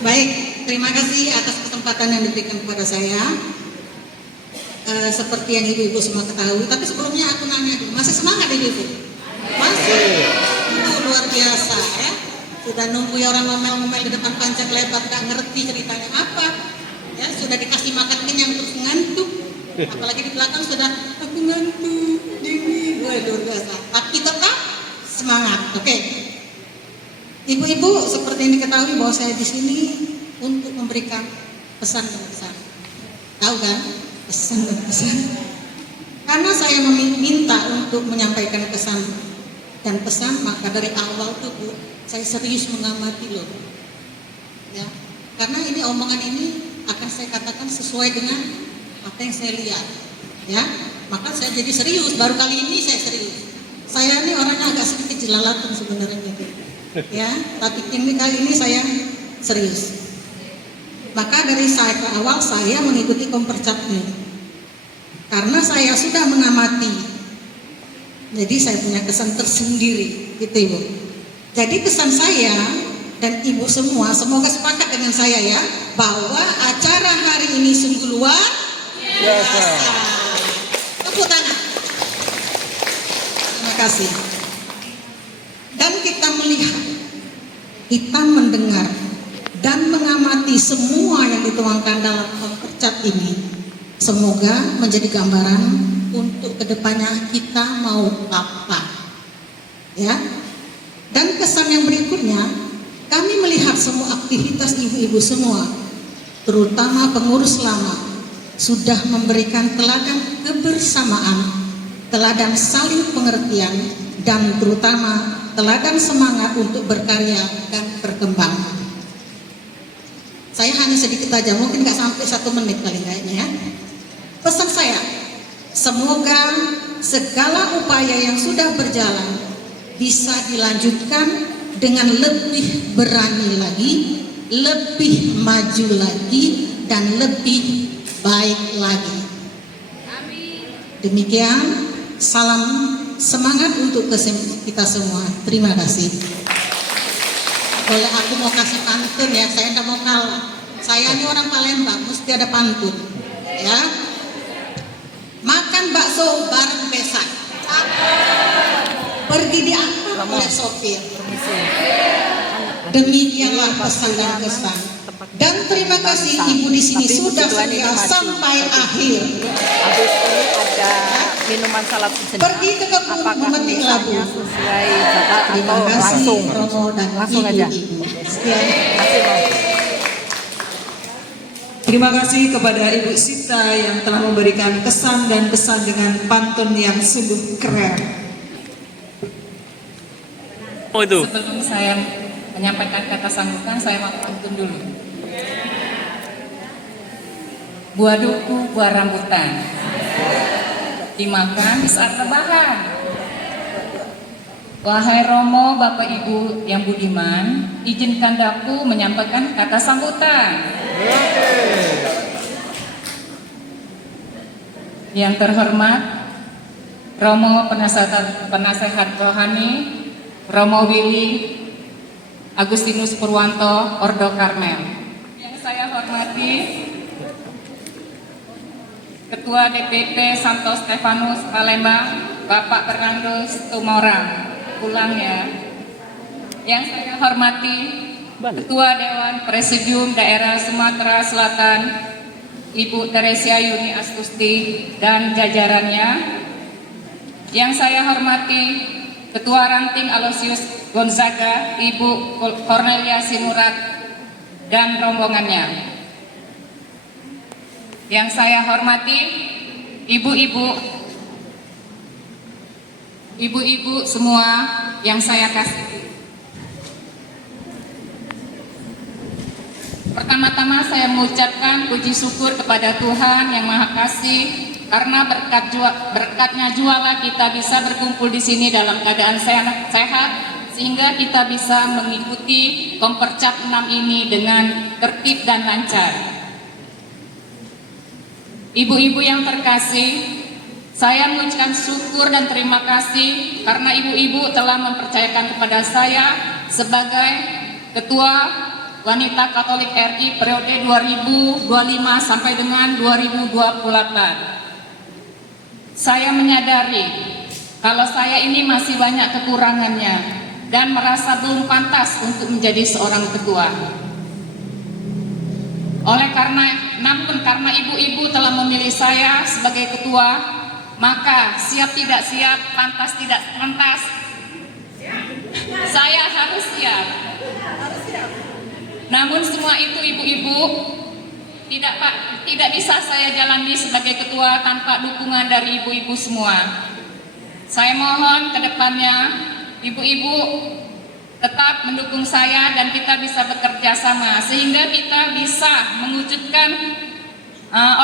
Baik, terima kasih atas kesempatan yang diberikan kepada saya. Seperti yang ibu-ibu semua ketahui, tapi sebelumnya aku nanya dulu, masih semangat ibu-ibu? Masih? Itu luar biasa ya. Sudah nunggu ya orang ngomel-ngomel di depan panjang lebar, gak ngerti ceritanya apa. Ya, sudah dikasih makan kenyang terus ngantuk. Apalagi di belakang sudah aku ngantuk, dingin. Wah, luar biasa. Tapi tetap semangat. Oke. Ibu-ibu, seperti yang diketahui bahwa saya di sini untuk memberikan pesan dan pesan. Tahu kan? Pesan dan pesan. Karena saya meminta untuk menyampaikan pesan dan pesan, maka dari awal tuh Bu, saya serius mengamati loh. Ya, karena ini omongan ini akan saya katakan sesuai dengan apa yang saya lihat. Ya, maka saya jadi serius. Baru kali ini saya serius. Saya ini orangnya agak sedikit jelalatan sebenarnya. Ya, tapi kali ini saya serius. Maka dari saya ke awal saya mengikuti Kompercap ini karena saya sudah mengamati. Jadi saya punya kesan tersendiri, gitu Ibu. Jadi kesan saya dan Ibu semua semoga sepakat dengan saya ya, bahwa acara hari ini sungguh luar biasa. Tepuk tangan. Terima kasih. Dan kita melihat, kita mendengar dan mengamati semua yang dituangkan dalam Kompercap ini. Semoga menjadi gambaran untuk kedepannya kita mau apa, ya. Dan kesan yang berikutnya, kami melihat semua aktivitas ibu-ibu semua, terutama pengurus lama, sudah memberikan teladan kebersamaan, teladan saling pengertian, dan terutama teladan semangat untuk berkarya dan berkembang. Saya hanya sedikit aja, mungkin nggak sampai 1 menit paling kayaknya ya. Pesan saya, semoga segala upaya yang sudah berjalan bisa dilanjutkan dengan lebih berani lagi, lebih maju lagi, dan lebih baik lagi. Amin. Demikian, salam semangat untuk kita semua. Terima kasih. Boleh aku mau kasih pantun ya, saya tidak mau kalah. Saya ini orang Palembang, mesti ada pantun. Ya. Makan bakso bareng besan. Pergi diantar oleh sopir. Demikianlah pesan dan kesan. Dan terima kasih Ibu di sini sudah setia sampai akhir. Habis ini ada minuman salad sendiri. Pergi ke kebun memetik labu. Sesuai jadwal Terima atau kasih langsung? Romo dan Langsung aja. ibu-ibu. Sekian. Kasih Bang. Terima kasih kepada Ibu Sita yang telah memberikan kesan dan kesan dengan pantun yang sungguh keren. Oh itu. Sebelum saya menyampaikan kata sambutan, saya mau pantun dulu. Buah duku, buah rambutan, dimakan di saat rebahan. Wahai Romo, Bapak Ibu yang budiman, izinkan daku menyampaikan kata sambutan. Yang terhormat Romo Penasehat Rohani Romo Willy Agustinus Purwanto Ordo Karmel. Yang saya hormati Ketua DPP Santo Stefanus Palembang Bapak Fernandus Tumorang. Pulang ya. Yang saya hormati Ketua Dewan Presidium Daerah Sumatera Selatan Ibu Teresia Yuni Astusti dan jajarannya. Yang saya hormati Ketua Ranting Aloysius Gonzaga Ibu Cornelia Sinurat dan rombongannya. Yang saya hormati ibu-ibu semua yang saya kasihi. Pertama-tama saya mengucapkan puji syukur kepada Tuhan yang Maha Kasih karena berkatnya jualah kita bisa berkumpul di sini dalam keadaan sehat sehingga kita bisa mengikuti Kompercap 6 ini dengan tertib dan lancar. Ibu-ibu yang terkasih, saya mengucapkan syukur dan terima kasih karena ibu-ibu telah mempercayakan kepada saya sebagai Ketua Wanita Katolik RI periode 2025 sampai dengan 2028. Saya menyadari kalau saya ini masih banyak kekurangannya dan merasa belum pantas untuk menjadi seorang ketua. Namun karena ibu-ibu telah memilih saya sebagai ketua, maka siap tidak siap, pantas tidak pantas, saya harus siap. Namun semua itu ibu-ibu tidak bisa saya jalani sebagai ketua tanpa dukungan dari ibu-ibu semua. Saya mohon ke depannya ibu-ibu tetap mendukung saya dan kita bisa bekerja sama sehingga kita bisa mewujudkan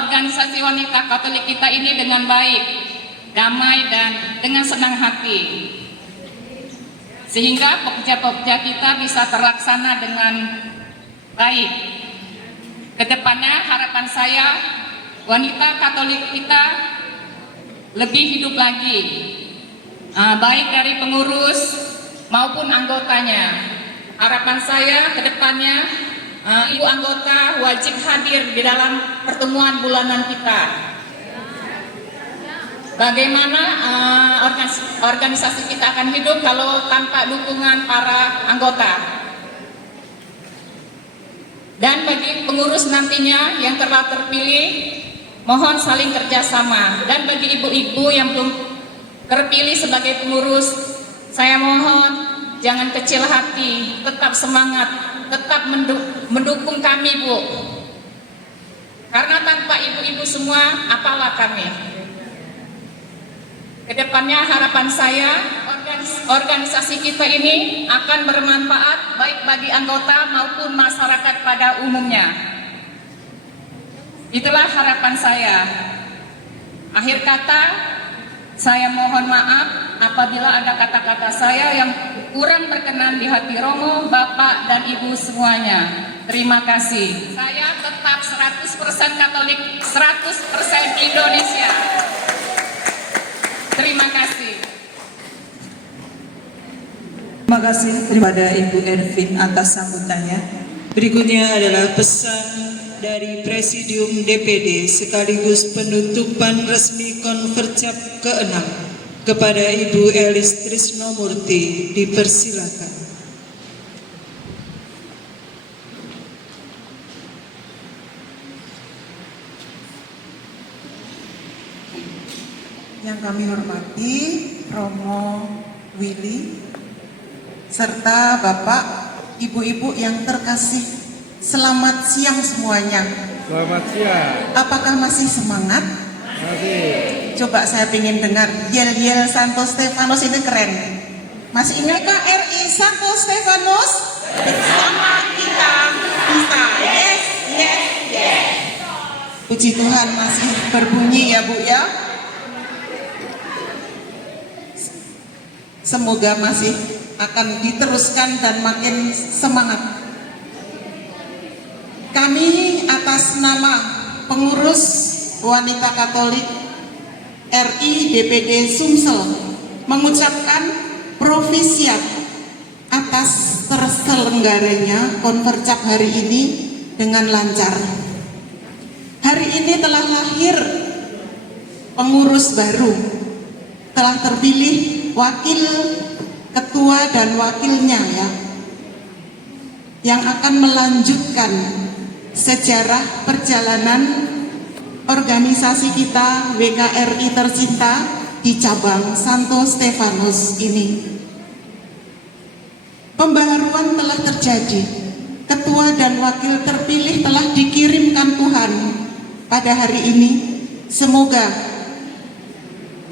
organisasi wanita Katolik kita ini dengan baik, damai dan dengan senang hati. Sehingga pekerja-pekerja kita bisa terlaksana dengan baik. Kedepannya harapan saya wanita Katolik kita lebih hidup lagi, baik dari pengurus maupun anggotanya. Harapan saya kedepannya ibu anggota wajib hadir di dalam pertemuan bulanan kita. Bagaimana organisasi kita akan hidup kalau tanpa dukungan para anggota? Dan bagi pengurus nantinya yang telah terpilih, mohon saling kerjasama. Dan bagi ibu-ibu yang belum terpilih sebagai pengurus, saya mohon jangan kecil hati, tetap semangat, tetap mendukung kami, Bu. Karena tanpa ibu-ibu semua, apalah kami. Kedepannya harapan saya organisasi kita ini akan bermanfaat baik bagi anggota maupun masyarakat pada umumnya. Itulah harapan saya. Akhir kata, saya mohon maaf apabila ada kata-kata saya yang kurang berkenan di hati Romo, Bapak, dan Ibu semuanya. Terima kasih. Saya tetap 100% Katolik, 100% Indonesia. Terima kasih. Terima kasih kepada Ibu Ervin atas sambutannya. Berikutnya adalah pesan dari Presidium DPD sekaligus penutupan resmi Konvercap ke-6 kepada Ibu Elis Trisnomurti. Dipersilakan. Yang kami hormati Romo Willy serta Bapak, Ibu-ibu yang terkasih, selamat siang semuanya. Selamat siang. Apakah masih semangat? Masih. Coba saya ingin dengar yel-yel Santo Stefanus ini keren. Masih ingat RI Santo Stefanus? Bersama kita bisa. Yes, yes, yes. Puji Tuhan masih berbunyi ya Bu ya. Semoga masih akan diteruskan dan makin semangat. Kami atas nama pengurus wanita Katolik RI DPD Sumsel mengucapkan profisiat atas terselenggaranya Konvercap hari ini dengan lancar. Hari ini telah lahir pengurus baru, telah terpilih wakil ketua dan wakilnya ya, yang akan melanjutkan sejarah perjalanan organisasi kita WKRI tercinta di cabang Santo Stefanus ini. Pembaharuan telah terjadi, ketua dan wakil terpilih telah dikirimkan Tuhan pada hari ini. Semoga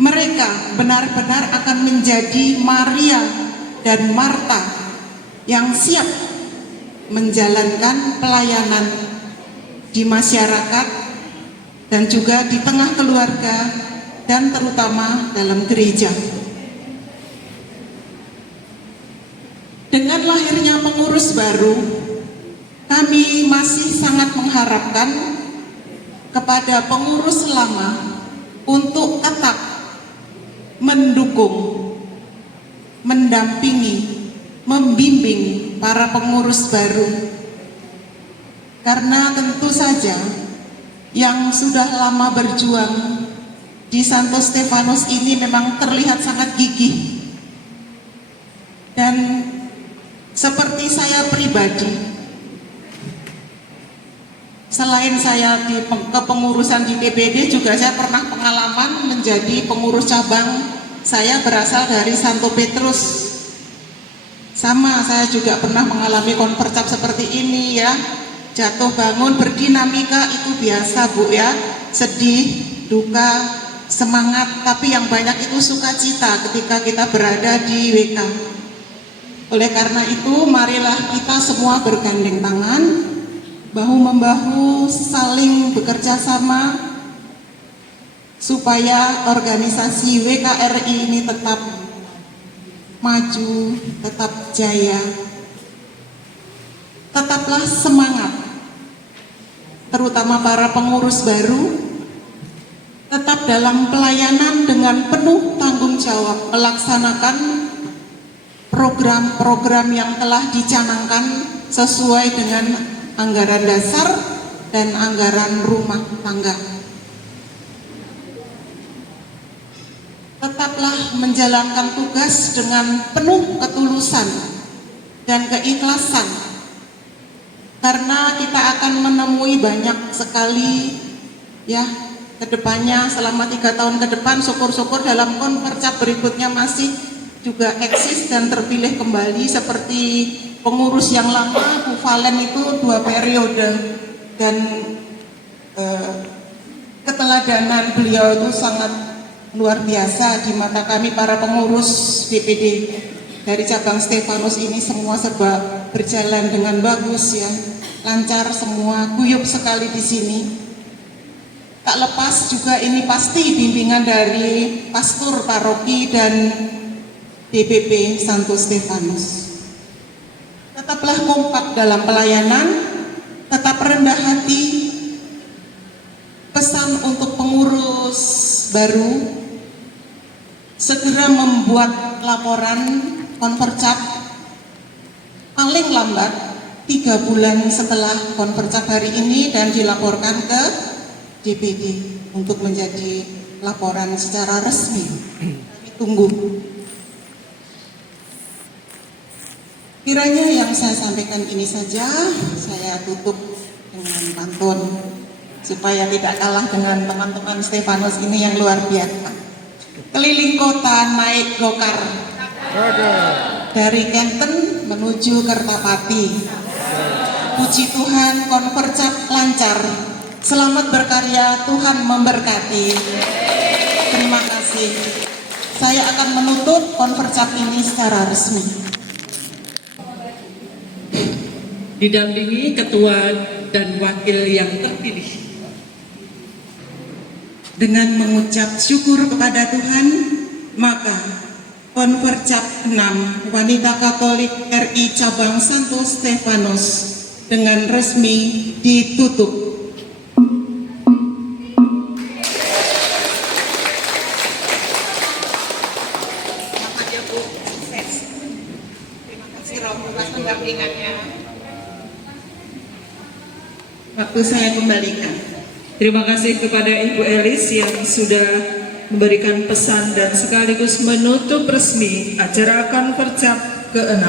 mereka benar-benar akan menjadi Maria dan Marta yang siap menjalankan pelayanan di masyarakat dan juga di tengah keluarga dan terutama dalam gereja. Dengan lahirnya pengurus baru, kami masih sangat mengharapkan kepada pengurus lama untuk tetap mendukung, mendampingi, membimbing para pengurus baru Karena tentu saja yang sudah lama berjuang di Santo Stefanus ini memang terlihat sangat gigih. Dan seperti saya pribadi, selain saya di kepengurusan di TPD, juga saya pernah pengalaman menjadi pengurus cabang. Saya berasal dari Santo Petrus. Sama, saya juga pernah mengalami konpercap seperti ini ya. Jatuh bangun, berdinamika itu biasa Bu ya. Sedih, duka, semangat, tapi yang banyak itu sukacita ketika kita berada di WK. Oleh karena itu, marilah kita semua bergandeng tangan, bahu-membahu, saling bekerja sama, supaya organisasi WKRI ini tetap maju, tetap jaya. Tetaplah semangat, terutama para pengurus baru, tetap dalam pelayanan dengan penuh tanggung jawab, melaksanakan program-program yang telah dicanangkan sesuai dengan anggaran dasar dan anggaran rumah tangga. Tetaplah menjalankan tugas dengan penuh ketulusan dan keikhlasan, karena kita akan menemui banyak sekali ya kedepannya. Selama 3 tahun ke depan, syukur-syukur dalam konpercap berikutnya masih juga eksis dan terpilih kembali seperti pengurus yang lama Bu Valen itu 2 periode, dan keteladanan beliau itu sangat luar biasa di mata kami para pengurus DPD dari cabang Stefanus ini. Semua serba berjalan dengan bagus ya, lancar semua, guyup sekali di sini. Tak lepas juga ini pasti bimbingan dari pastor paroki dan DPP Santo Stefanus. Tetaplah kompak dalam pelayanan, tetap rendah hati. Pesan untuk pengurus baru, segera membuat laporan konpercap paling lambat 3 bulan setelah konpercap hari ini dan dilaporkan ke DPD untuk menjadi laporan secara resmi. Kami tunggu. Kiranya yang saya sampaikan ini saja, saya tutup dengan pantun supaya tidak kalah dengan teman-teman Stefanus ini yang luar biasa. Keliling kota naik gokar dari Kenten menuju Kertapati. Puji Tuhan, konpercap lancar. Selamat berkarya, Tuhan memberkati. Terima kasih. Saya akan menutup konpercap ini secara resmi. Didampingi ketua dan wakil yang terpilih. Dengan mengucap syukur kepada Tuhan, maka konpercap 6 Wanita Katolik RI Cabang Santo Stefanus dengan resmi ditutup. Waktu saya kembalikan. Terima kasih kepada Ibu Elis yang sudah memberikan pesan dan sekaligus menutup resmi acara konpercap ke-6.